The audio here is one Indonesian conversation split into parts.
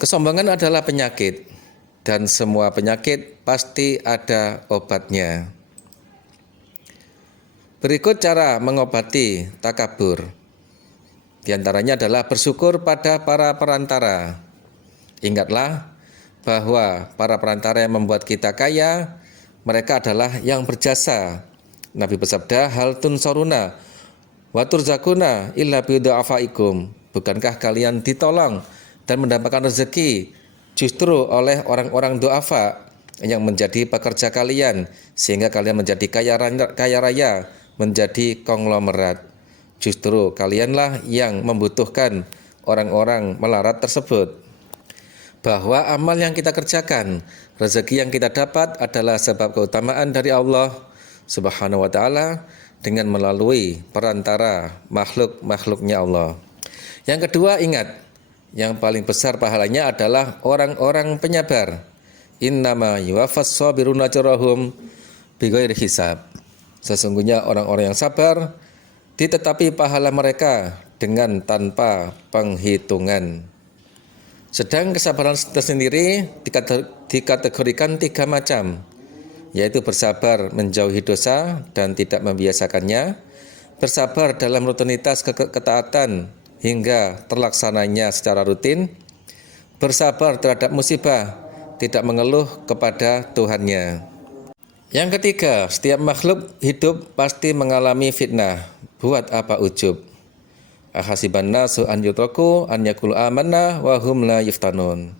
Kesombongan adalah penyakit, dan semua penyakit pasti ada obatnya. Berikut cara mengobati takabur. Di antaranya adalah bersyukur pada para perantara. Ingatlah bahwa para perantara yang membuat kita kaya, mereka adalah yang berjasa. Nabi bersabda, hal tunsaruna wa turzakuna illa bidu'afaikum. Bukankah kalian ditolong dan mendapatkan rezeki justru oleh orang-orang du'afa yang menjadi pekerja kalian, sehingga kalian menjadi kaya raya, menjadi konglomerat. Justru kalianlah yang membutuhkan orang-orang melarat tersebut. Bahwa amal yang kita kerjakan, rezeki yang kita dapat adalah sebab keutamaan dari Allah Subhanahu wa taala dengan melalui perantara makhluk-makhluknya Allah. Yang kedua, ingat, yang paling besar pahalanya adalah orang-orang penyabar. Innama yuwaffas sabiruna ajrahum bighairi hisab. Sesungguhnya orang-orang yang sabar ditetapi pahala mereka dengan tanpa penghitungan. Sedang kesabaran tersendiri dikategorikan 3 macam, yaitu bersabar menjauhi dosa dan tidak membiasakannya, bersabar dalam rutinitas ketaatan hingga terlaksananya secara rutin, bersabar terhadap musibah, tidak mengeluh kepada Tuhannya. Yang ketiga, setiap makhluk hidup pasti mengalami fitnah. Buat apa ujub? Ahasiban nasu an yutraku an yaqulu amanna wa hum la yuftanun.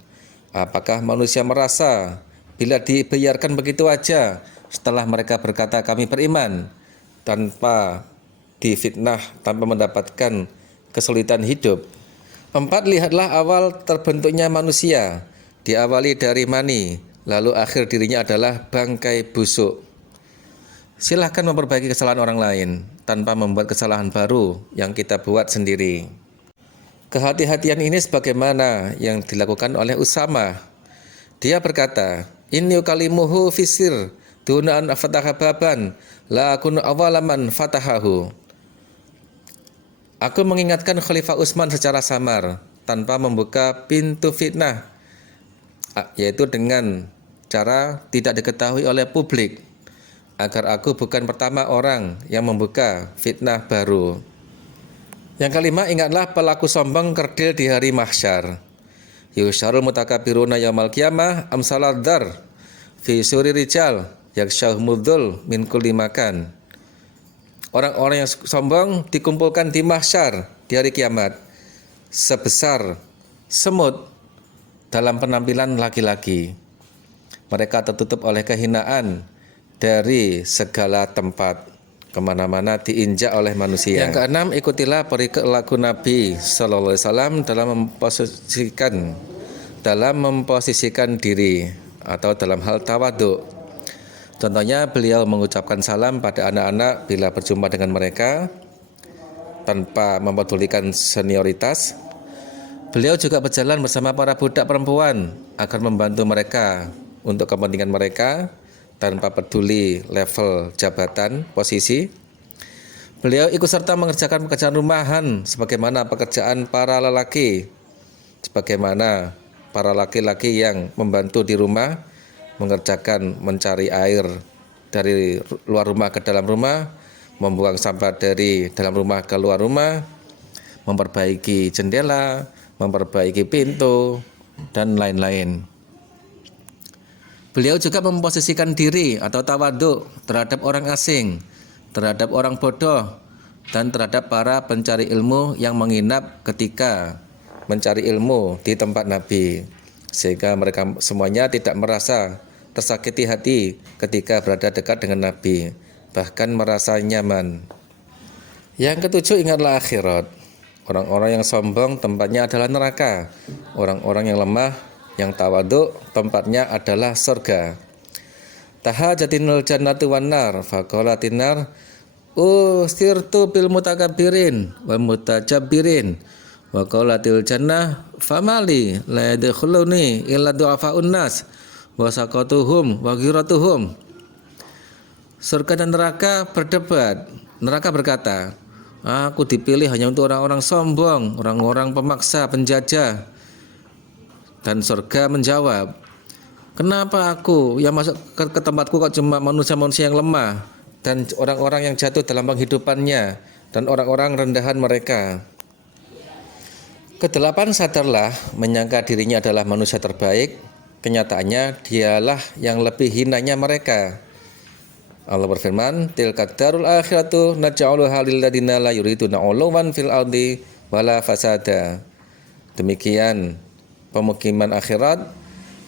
Apakah manusia merasa bila dibiarkan begitu aja setelah mereka berkata kami beriman, tanpa difitnah, tanpa mendapatkan kesulitan hidup? 4. Lihatlah awal terbentuknya manusia, diawali dari mani, lalu akhir dirinya adalah bangkai busuk. Silahkan memperbaiki kesalahan orang lain tanpa membuat kesalahan baru yang kita buat sendiri. Kehati-hatian ini sebagaimana yang dilakukan oleh Usama. Dia berkata, inni ukalimuhu fisir duna an afataha baban la akunu awalaman fatahahu. Aku mengingatkan Khalifah Utsman secara samar tanpa membuka pintu fitnah, yaitu dengan cara tidak diketahui oleh publik, agar aku bukan pertama orang yang membuka fitnah baru. Yang kelima, ingatlah pelaku sombong kerdil di hari mahsyar. Yusyarul mutakabiruna yaumal qiyamah amsalad dar fi suri rijal yaksyahumudzul min kulli makan. Orang-orang yang sombong dikumpulkan di mahsyar di hari kiamat sebesar semut dalam penampilan laki-laki. Mereka tertutup oleh kehinaan dari segala tempat, kemana-mana diinjak oleh manusia. Yang keenam, ikutilah perilaku Nabi Sallallahu Alaihi Wasallam dalam memposisikan diri atau dalam hal tawadhu. Contohnya, beliau mengucapkan salam pada anak-anak bila berjumpa dengan mereka tanpa mempedulikan senioritas. Beliau juga berjalan bersama para budak perempuan agar membantu mereka untuk kepentingan mereka tanpa peduli level jabatan, posisi. Beliau ikut serta mengerjakan pekerjaan rumahan sebagaimana pekerjaan para lelaki, sebagaimana para laki-laki yang membantu di rumah mengerjakan mencari air dari luar rumah ke dalam rumah, membuang sampah dari dalam rumah ke luar rumah, memperbaiki jendela, memperbaiki pintu, dan lain-lain. Beliau juga memposisikan diri atau tawadhu terhadap orang asing, terhadap orang bodoh, dan terhadap para pencari ilmu yang menginap ketika mencari ilmu di tempat Nabi, sehingga mereka semuanya tidak merasa tersakiti hati ketika berada dekat dengan Nabi, bahkan merasa nyaman. Yang ketujuh, ingatlah akhirat. Orang-orang yang sombong tempatnya adalah neraka. Orang-orang yang lemah, yang tawadhu, tempatnya adalah surga. Tahajatinul jannatu wan nar faqalatin nar ustirtu bil mutakabbirin wal mutajabbirin wa qalatil jannah famali la yadkhuluni illa du'afaun nas wa saqatuhum wa ghiratuhum. Surga dan neraka berdebat. Neraka berkata, aku dipilih hanya untuk orang-orang sombong, orang-orang pemaksa, penjajah. Dan surga menjawab, kenapa aku yang masuk ke tempatku kok cuma manusia-manusia yang lemah dan orang-orang yang jatuh dalam penghidupannya dan orang-orang rendahan mereka. Kedelapan sadarlah menyangka dirinya adalah manusia terbaik, kenyataannya dialah yang lebih hinanya mereka. Allah berfirman, tilka darul akhiratu naj'aluha lil ladzina la yuriduna 'uluwan fil ardi wala fasada. Demikian pemukiman akhirat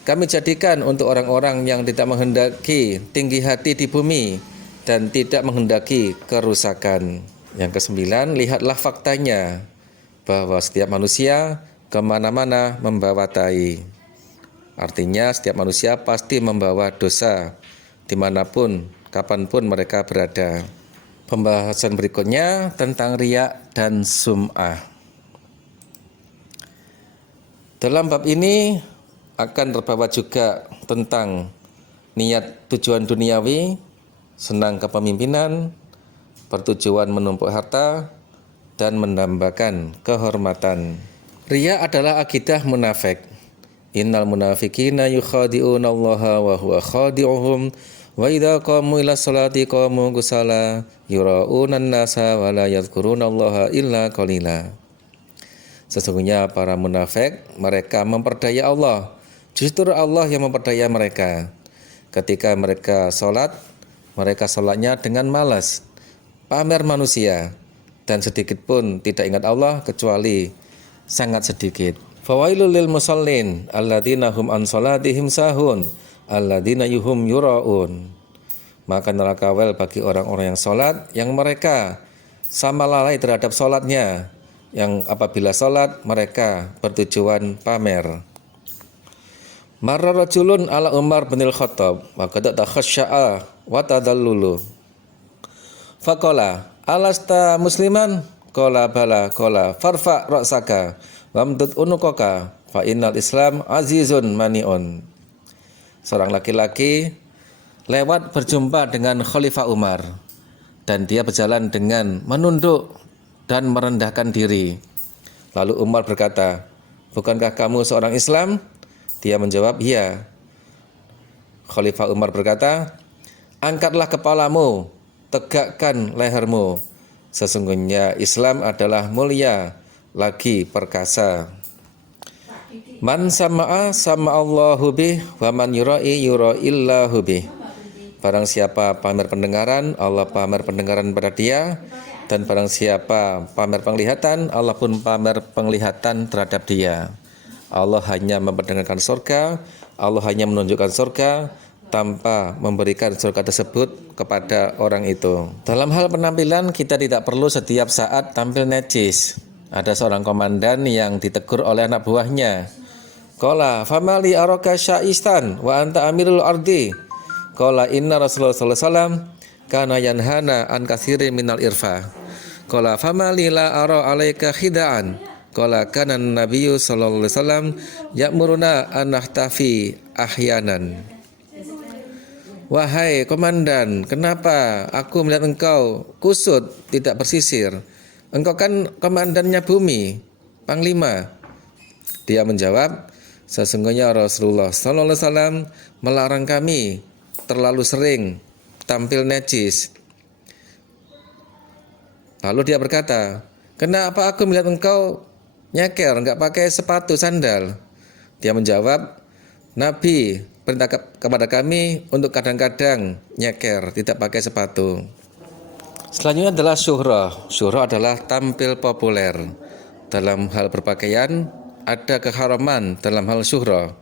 kami jadikan untuk orang-orang yang tidak menghendaki tinggi hati di bumi dan tidak menghendaki kerusakan. Yang kesembilan, lihatlah faktanya bahwa setiap manusia kemana-mana membawa tai. Artinya setiap manusia pasti membawa dosa dimanapun, kapanpun mereka berada. Pembahasan berikutnya tentang riya dan sum'ah. Dalam bab ini akan terbawa juga tentang niat tujuan duniawi, senang kepemimpinan, bertujuan menumpuk harta, dan menambahkan kehormatan. Riya adalah akidah munafik. Innal munafiqina yukhadi'una Allaha wa huwa khadi'uhum wa idza qamu ila sholati qamu kusala yura'una an-nasa wa la yadhkuruna Allaha illa qalila. Sesungguhnya para munafik mereka memperdaya Allah, justru Allah yang memperdaya mereka. Ketika mereka sholat, mereka sholatnya dengan malas, pamer manusia, dan sedikit pun tidak ingat Allah kecuali sangat sedikit. Fawailul lil musallin alladzina hum an sholatihim sahun alladzina yuhum yuraun. Maka neraka wel bagi orang-orang yang sholat yang mereka sama lalai terhadap sholatnya, yang apabila sholat mereka bertujuan pamer. Marra rajulun ala Umar bin Al-Khattab wa qad takhasya'a wa tadallulu. Faqala alasta musliman? Qala bala. Qala farfa ra'saka wamdud unuqaka fa innal Islam azizun mani'un. Seorang laki-laki lewat berjumpa dengan Khalifah Umar dan dia berjalan dengan menunduk dan merendahkan diri. Lalu Umar berkata, bukankah kamu seorang Islam? Dia menjawab, iya. Khalifah Umar berkata, angkatlah kepalamu, tegakkan lehermu. Sesungguhnya Islam adalah mulia lagi perkasa. Man sama'a sama'allahu bih wa man yura'i yura'illahu bih. Barang siapa pamer pendengaran, Allah pamer pendengaran pada dia, dan barang siapa pamer penglihatan, Allah pun pamer penglihatan terhadap dia. Allah hanya memperdengarkan surga, Allah hanya menunjukkan surga tanpa memberikan surga tersebut kepada orang itu. Dalam hal penampilan kita tidak perlu setiap saat tampil necis. Ada seorang komandan yang ditegur oleh anak buahnya. Qala famali araka syaistan wa anta amirul ardi. Qala inna Rasulullah sallallahu alaihi wasallam kana yanhana an katsiri minal irfa. Qala famali la ara alaika khidaan. Qala kana nabiyyu sallallahu alaihi wasallam ya'muruna an nahtafi ahyanan. Wahai komandan, kenapa aku melihat engkau kusut, tidak bersisir? Engkau kan komandannya bumi, panglima. Dia menjawab, sesungguhnya Rasulullah sallallahu alaihi wasallam melarang kami terlalu sering tampil necis. Lalu dia berkata, kenapa aku melihat engkau nyeker, enggak pakai sepatu sandal? Dia menjawab, Nabi perintah kepada kami untuk kadang-kadang nyeker, tidak pakai sepatu. Selanjutnya adalah syuhrah. Syuhrah adalah tampil populer. Dalam hal berpakaian ada keharaman dalam hal syuhrah.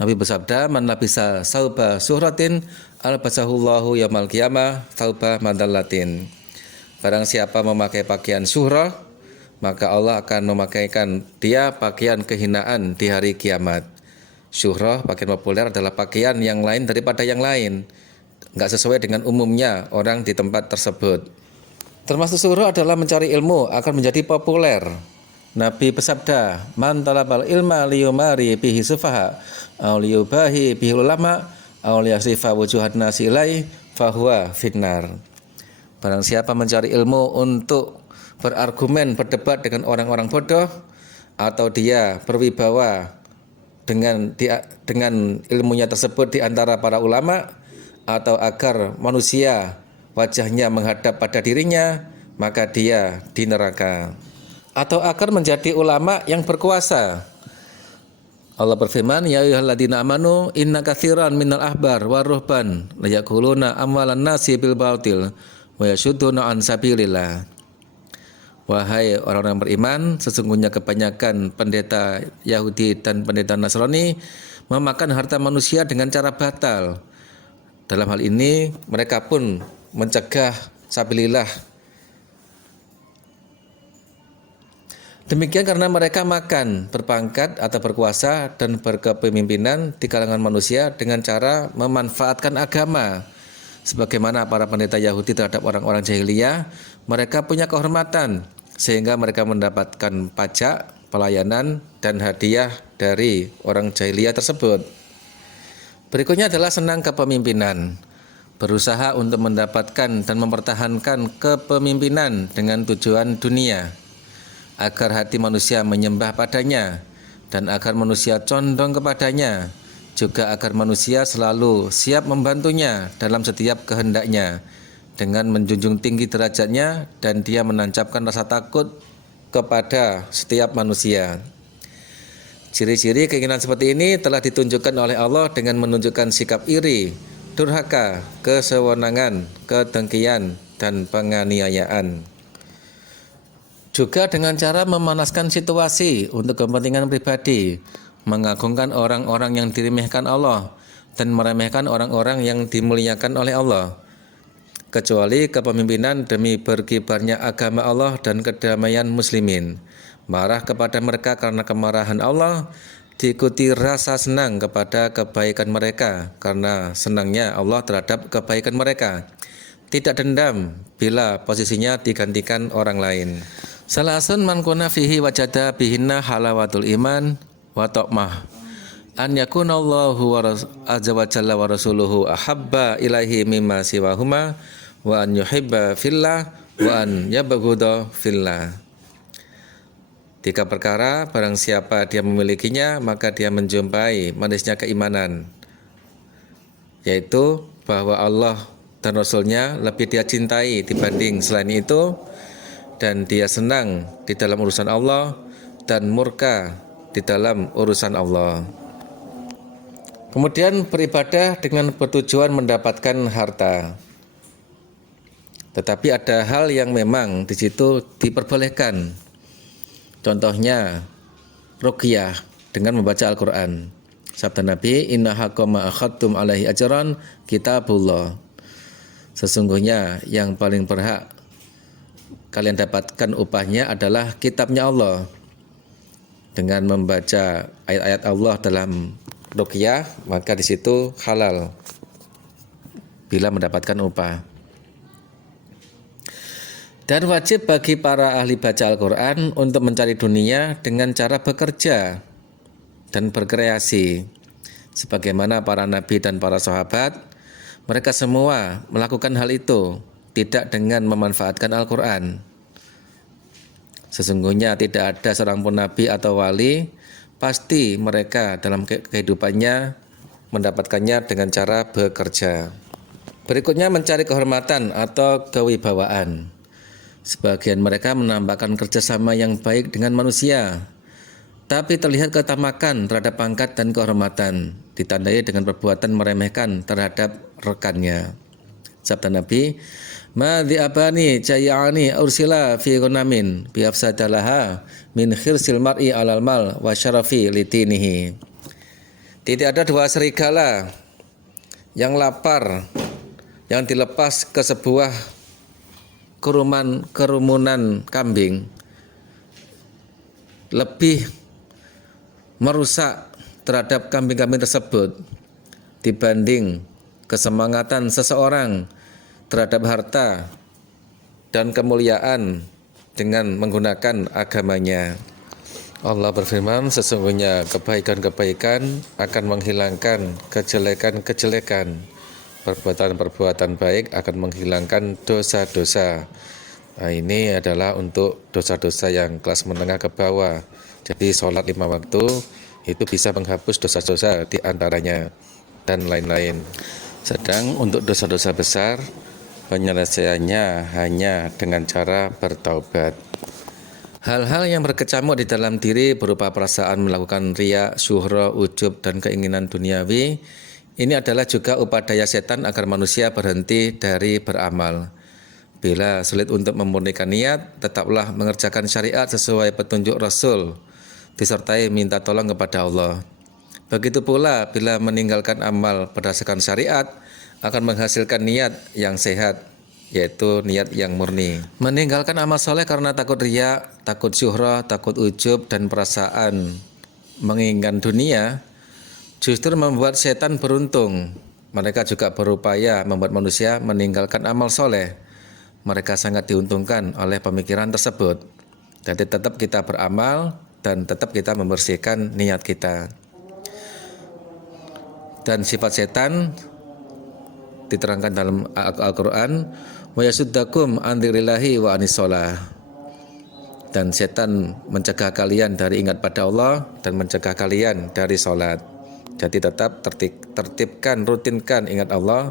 Nabi bersabda, man labisa sauba syuhratin albasahullahu yaumil qiyamah sauba madallatin. Barang siapa memakai pakaian syuhrah, maka Allah akan memakaikan dia pakaian kehinaan di hari kiamat. Syuhrah, pakaian populer adalah pakaian yang lain daripada yang lain, enggak sesuai dengan umumnya orang di tempat tersebut. Termasuk syuhrah adalah mencari ilmu akan menjadi populer. Nabi bersabda, man talabal ilma liyumari bihi sufaha aw liyubahi bihi ulama aw liyasifa wujuhan nasi ilai fahuwa finnar. Barang siapa mencari ilmu untuk berargumen, berdebat dengan orang-orang bodoh, atau dia berwibawa dengan ilmunya tersebut di antara para ulama, atau agar manusia wajahnya menghadap pada dirinya, maka dia di neraka. Atau agar menjadi ulama yang berkuasa. Allah berfirman, ya ayyuhalladzina amanu inna katsiran minal ahbar waruhban la yaquluna amwalan nasi bil batil wa yasudduna an sabilillah. Wahai orang-orang beriman, sesungguhnya kebanyakan pendeta Yahudi dan pendeta Nasrani memakan harta manusia dengan cara batal. Dalam hal ini mereka pun mencegah sabilillah. Demikian karena mereka makan, berpangkat atau berkuasa dan berkepemimpinan di kalangan manusia dengan cara memanfaatkan agama. Sebagaimana para pendeta Yahudi terhadap orang-orang jahiliyah, mereka punya kehormatan sehingga mereka mendapatkan pajak, pelayanan, dan hadiah dari orang jahiliyah tersebut. Berikutnya adalah senang kepemimpinan. Berusaha untuk mendapatkan dan mempertahankan kepemimpinan dengan tujuan dunia, agar hati manusia menyembah padanya dan agar manusia condong kepadanya, juga agar manusia selalu siap membantunya dalam setiap kehendaknya dengan menjunjung tinggi derajatnya, dan dia menancapkan rasa takut kepada setiap manusia. Ciri-ciri keinginan seperti ini telah ditunjukkan oleh Allah dengan menunjukkan sikap iri, durhaka, kesewenangan, kedengkian, dan penganiayaan. Juga dengan cara memanaskan situasi untuk kepentingan pribadi, mengagungkan orang-orang yang diremehkan Allah, dan meremehkan orang-orang yang dimuliakan oleh Allah. Kecuali kepemimpinan demi berkibarnya agama Allah dan kedamaian muslimin. Marah kepada mereka karena kemarahan Allah, diikuti rasa senang kepada kebaikan mereka karena senangnya Allah terhadap kebaikan mereka. Tidak dendam bila posisinya digantikan orang lain. Salasun man kuna fihi wajada bihinna halawatul iman wa taqmah. An yakunallahu azza wa jalla wa rasuluhu ahabba ilaihi mimma siwahuma wa an yuhibba fillah wa an yabghudha fillah. 3 perkara, barang siapa dia memilikinya, maka dia menjumpai manisnya keimanan, yaitu bahwa Allah dan Rasulnya lebih dia cintai dibanding selain itu, dan dia senang di dalam urusan Allah dan murka di dalam urusan Allah. Kemudian beribadah dengan bertujuan mendapatkan harta. Tetapi ada hal yang memang di situ diperbolehkan. Contohnya ruqyah dengan membaca Al-Qur'an. Sabda Nabi, inna haqqa ma akhadtum alaihi ajran kitabullah. Sesungguhnya yang paling berhak kalian dapatkan upahnya adalah kitabnya Allah. Dengan membaca ayat-ayat Allah dalam ruqyah, maka di situ halal bila mendapatkan upah. Dan wajib bagi para ahli baca Al-Quran untuk mencari dunia dengan cara bekerja dan berkreasi. Sebagaimana para nabi dan para sahabat, mereka semua melakukan hal itu, tidak dengan memanfaatkan Al-Quran. Sesungguhnya tidak ada seorang pun nabi atau wali, pasti mereka dalam kehidupannya mendapatkannya dengan cara bekerja. Berikutnya mencari kehormatan atau kewibawaan. Sebagian mereka menambahkan kerjasama yang baik dengan manusia, tapi terlihat ketamakan terhadap pangkat dan kehormatan, ditandai dengan perbuatan meremehkan terhadap rekannya. Sabda Nabi, ma dhi'abani jaya'ani ursila fi ghunamin bi afsadalaha min khirsil mar'i alal mal wa syarafi litinihi. Tidak ada 2 serigala yang lapar yang dilepas ke sebuah kerumunan kambing lebih merusak terhadap kambing-kambing tersebut dibanding kesemangatan seseorang terhadap harta dan kemuliaan dengan menggunakan agamanya. Allah berfirman, sesungguhnya kebaikan-kebaikan akan menghilangkan kejelekan-kejelekan. Perbuatan-perbuatan baik akan menghilangkan dosa-dosa. Nah, ini adalah untuk dosa-dosa yang kelas menengah ke bawah. Jadi sholat 5 waktu itu bisa menghapus dosa-dosa di antaranya dan lain-lain. Sedang untuk dosa-dosa besar, penyelesaiannya hanya dengan cara bertaubat. Hal-hal yang berkecamuk di dalam diri berupa perasaan melakukan riya, syuhra, ujub, dan keinginan duniawi, ini adalah juga upadaya setan agar manusia berhenti dari beramal. Bila sulit untuk memurnikan niat, tetaplah mengerjakan syariat sesuai petunjuk Rasul, disertai minta tolong kepada Allah. Begitu pula bila meninggalkan amal berdasarkan syariat, akan menghasilkan niat yang sehat, yaitu niat yang murni. Meninggalkan amal soleh karena takut riya, takut syuhrah, takut ujub, dan perasaan menginginkan dunia, justru membuat setan beruntung. Mereka juga berupaya membuat manusia meninggalkan amal soleh. Mereka sangat diuntungkan oleh pemikiran tersebut. Jadi tetap kita beramal dan tetap kita membersihkan niat kita. Dan sifat setan diterangkan dalam Al-Quran, wa yasuddakum an dzikrillahi wa anis shalah. Dan setan mencegah kalian dari ingat pada Allah dan mencegah kalian dari sholat. Jadi tetap tertibkan, rutinkan ingat Allah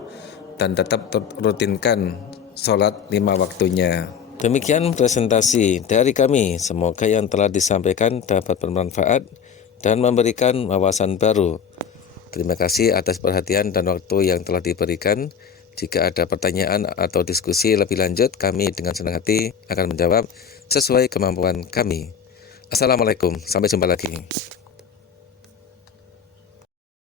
dan tetap rutinkan sholat 5 waktunya. Demikian presentasi dari kami. Semoga yang telah disampaikan dapat bermanfaat dan memberikan wawasan baru. Terima kasih atas perhatian dan waktu yang telah diberikan. Jika ada pertanyaan atau diskusi lebih lanjut, kami dengan senang hati akan menjawab sesuai kemampuan kami. Assalamualaikum, sampai jumpa lagi.